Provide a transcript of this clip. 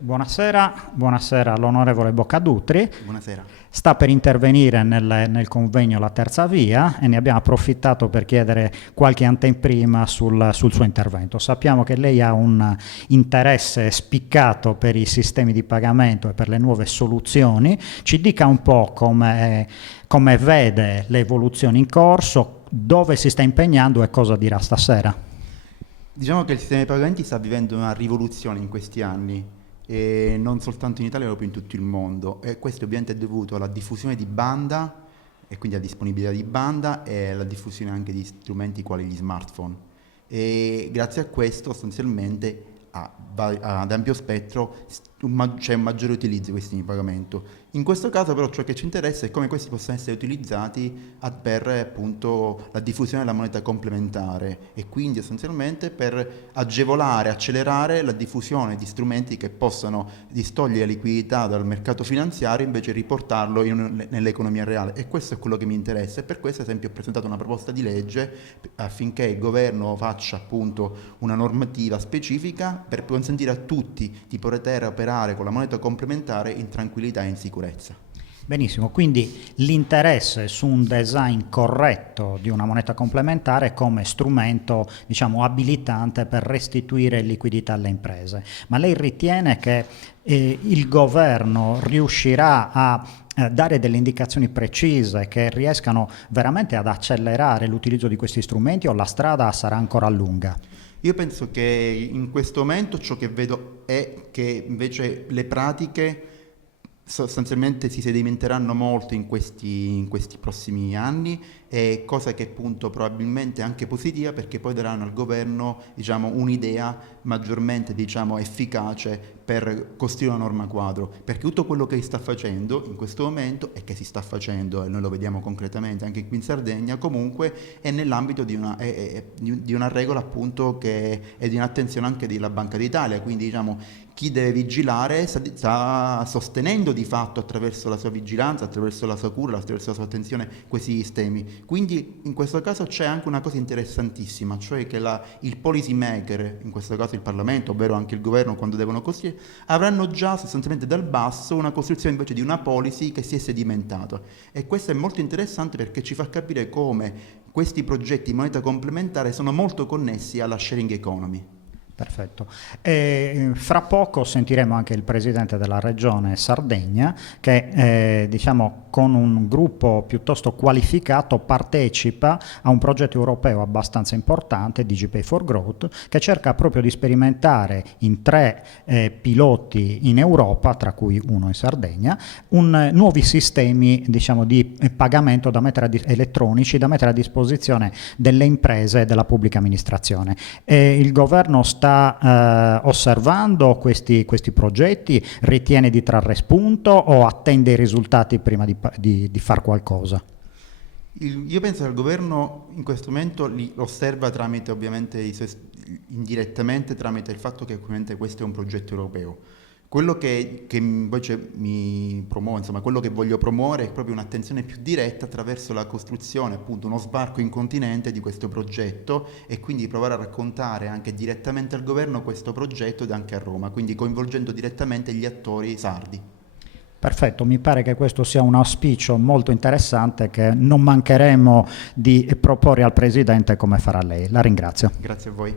Buonasera, buonasera all'onorevole Boccadutri. Buonasera. Sta per intervenire nel convegno La Terza Via e ne abbiamo approfittato per chiedere qualche anteprima sul suo intervento. Sappiamo che lei ha un interesse spiccato per i sistemi di pagamento e per le nuove soluzioni. Ci dica un po' come vede le evoluzioni in corso, dove si sta impegnando e cosa dirà stasera. Diciamo che il sistema dei pagamenti sta vivendo una rivoluzione in questi anni, e non soltanto in Italia ma proprio in tutto il mondo, e questo ovviamente è dovuto alla diffusione di banda e quindi alla disponibilità di banda e alla diffusione anche di strumenti quali gli smartphone, e grazie a questo sostanzialmente ad ampio spettro c'è un maggiore utilizzo di questi di pagamento. In questo caso però ciò che ci interessa è come questi possono essere utilizzati per appunto la diffusione della moneta complementare, e quindi essenzialmente per agevolare, accelerare la diffusione di strumenti che possano distogliere liquidità dal mercato finanziario invece di riportarlo nell'economia reale, e questo è quello che mi interessa, e per questo ad esempio ho presentato una proposta di legge affinché il governo faccia appunto una normativa specifica per consentire a tutti di poter operare con la moneta complementare in tranquillità e in sicurezza. Benissimo, quindi l'interesse su un design corretto di una moneta complementare come strumento, diciamo, abilitante per restituire liquidità alle imprese. Ma lei ritiene che il governo riuscirà a dare delle indicazioni precise che riescano veramente ad accelerare l'utilizzo di questi strumenti, o la strada sarà ancora lunga? Io penso che in questo momento ciò che vedo è che invece le pratiche sostanzialmente si sedimenteranno molto in questi prossimi anni, e cosa che appunto probabilmente è anche positiva, perché poi daranno al governo, diciamo, un'idea maggiormente, diciamo, efficace per costruire una norma quadro, perché tutto quello che si sta facendo in questo momento e che si sta facendo, e noi lo vediamo concretamente anche qui in Sardegna, comunque è nell'ambito di una regola appunto che è di un'attenzione anche della Banca d'Italia, quindi diciamo chi deve vigilare sta sostenendo di fatto attraverso la sua vigilanza, attraverso la sua cura, attraverso la sua attenzione questi sistemi. Quindi in questo caso c'è anche una cosa interessantissima, cioè che il policy maker, in questo caso il Parlamento, ovvero anche il governo quando devono costruire, avranno già sostanzialmente dal basso una costruzione invece di una policy che si è sedimentata, e questo è molto interessante perché ci fa capire come questi progetti di moneta complementare sono molto connessi alla sharing economy. Perfetto. E fra poco sentiremo anche il presidente della regione Sardegna che diciamo, con un gruppo piuttosto qualificato partecipa a un progetto europeo abbastanza importante, DigiPay for Growth, che cerca proprio di sperimentare in 3 piloti in Europa, tra cui uno in Sardegna, nuovi sistemi, diciamo, di pagamento elettronici da mettere a disposizione delle imprese e della pubblica amministrazione. Il governo sta osservando questi progetti, ritiene di trarre spunto o attende i risultati prima di far qualcosa? Io penso che il governo in questo momento li osserva tramite, ovviamente, indirettamente tramite il fatto che ovviamente questo è un progetto europeo. Quello che invece mi promuove, insomma, quello che voglio promuovere è proprio un'attenzione più diretta attraverso la costruzione, appunto, uno sbarco in continente di questo progetto, e quindi provare a raccontare anche direttamente al governo questo progetto ed anche a Roma, quindi coinvolgendo direttamente gli attori sardi. Perfetto, mi pare che questo sia un auspicio molto interessante che non mancheremo di proporre al Presidente come farà lei. La ringrazio. Grazie a voi.